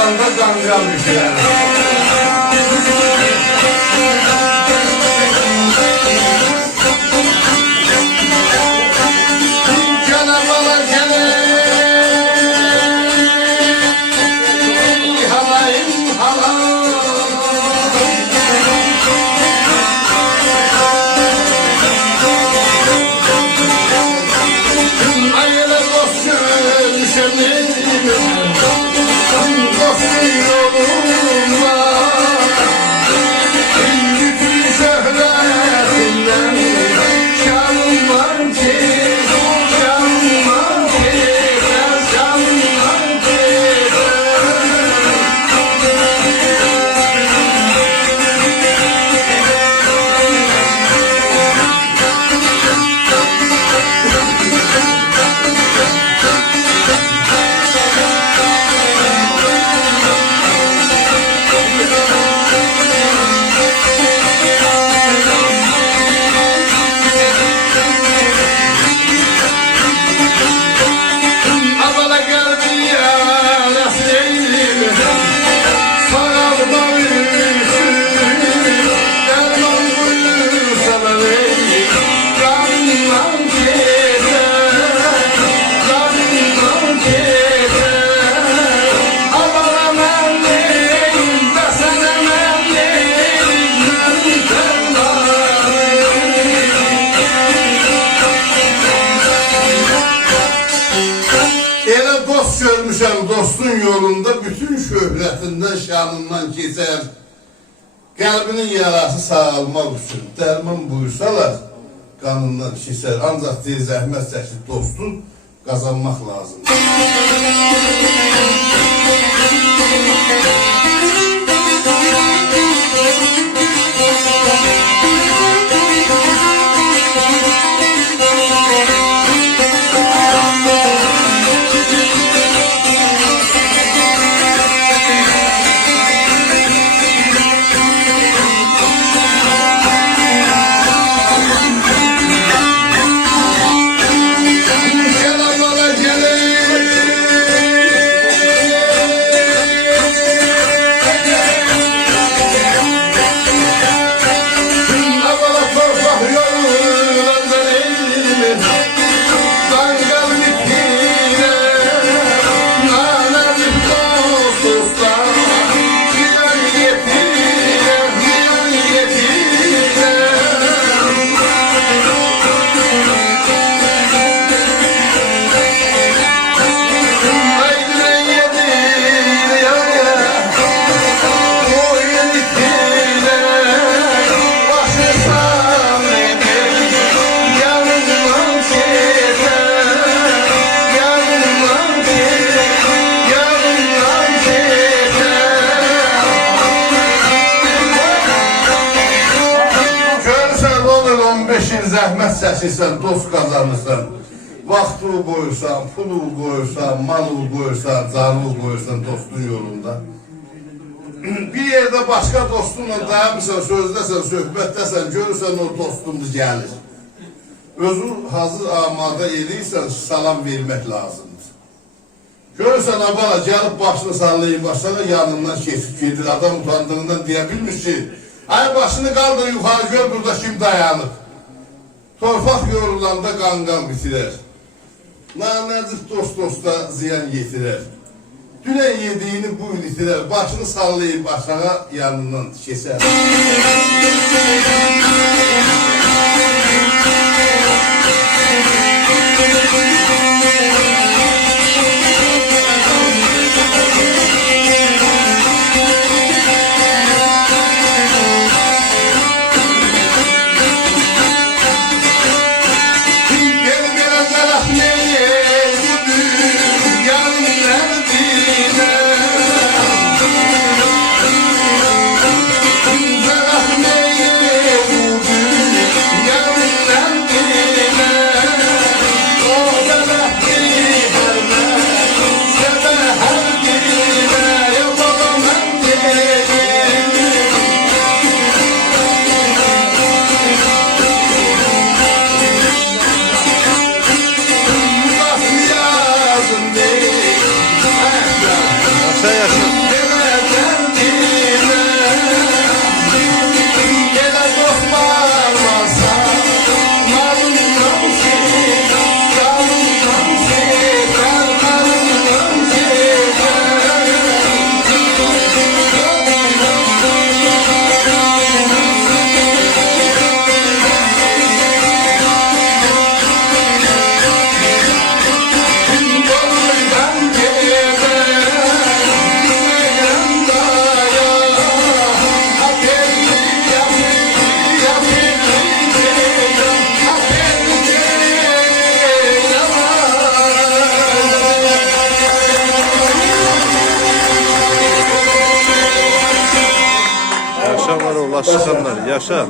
yorulanda qanqal bitirer. Görmüşəm dostun yolunda bütün şöhrətindən, şanından keçər. Qəlbinin yarası sağalmaq üçün dərman buyursalar, qanından keçər. Ancaq deyə zəhmət çəkib dostun qazanmaq lazımdır. Zəhmət çəkirsən, dost qazanırsan, vaxtını qoyursan, pulu qoyursan, malı qoyursan, canını qoyursan dostun yolunda. Bir yerdə başqa dostunla dayanmışsan, sözdəsən, söhbətdəsən, görürsən o dostundur gəlir. Özün hazır amada eləyirsən, salam vermək lazımdır. Görürsən, abala gəlib başını sallayıb, başına yanından keçib gedir, adam utandığından deyə bilmiş ki, ay başını qaldır yuxarı gör, burada kim dayanıb. Torpaq yorulanda qanqal bitirer. Nanəcif dost-dosta ziyan yetirer. Dünən yediyini bu il itirer. Başını sallayıb aşağı yanından keçər. Yaşa yaşa. yola çıkanlar yaşa.